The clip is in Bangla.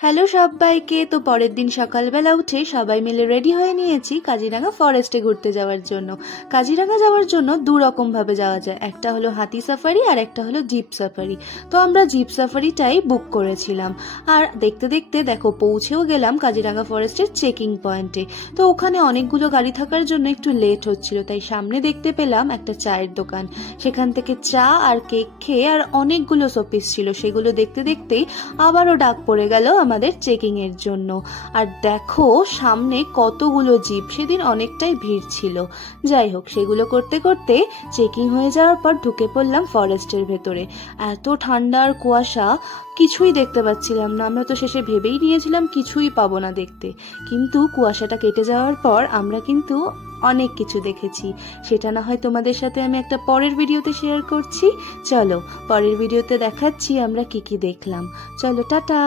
হ্যালো সবাইকে। তো পরের দিন সকালবেলা উঠে সবাই মিলে রেডি হয়ে নিয়েছি কাজিরাঙা ফরেস্টে ঘুরতে যাওয়ার জন্য। কাজিরাঙা যাওয়ার জন্য দু রকম ভাবে যাওয়া যায়, একটা হলো হাতি সাফারি আর একটা হলো জিপ সাফারি। তো আমরা জিপ সাফারিটাই বুক করেছিলাম। আর দেখতে দেখতে দেখো পৌঁছেও গেলাম কাজিরাঙা ফরেস্টের চেকিং পয়েন্টে। তো ওখানে অনেকগুলো গাড়ি থাকার জন্য একটু লেট হচ্ছিল, তাই সামনে দেখতে পেলাম একটা চায়ের দোকান। সেখান থেকে চা আর কেক খেয়ে আর অনেকগুলো শোপিস ছিল, সেগুলো দেখতে দেখতেই আবারও ডাক পড়ে গেল আমাদের চেকিং এর জন্য। আর দেখো সামনে কতগুলো জিপ, সেদিন অনেকটাই ভিড় ছিল। যাই হোক, সেগুলো করতে করতে চেকিং হয়ে যাওয়ার পর ঢুকে পড়লাম ফরেস্টের ভেতরে। এত ঠান্ডা আর কুয়াশা, কিছুই দেখতে পাচ্ছিলাম না। আমরা তো শেষে ভেবেই নিয়েছিলাম কিছুই পাবো না দেখতে, কিন্তু কুয়াশাটা কেটে যাওয়ার পর আমরা কিন্তু অনেক কিছু দেখেছি। সেটা না হয় তোমাদের সাথে আমি একটা পরের ভিডিওতে শেয়ার করছি। চলো পরের ভিডিওতে দেখাচ্ছি আমরা কি কি দেখলাম। চলো টাটা।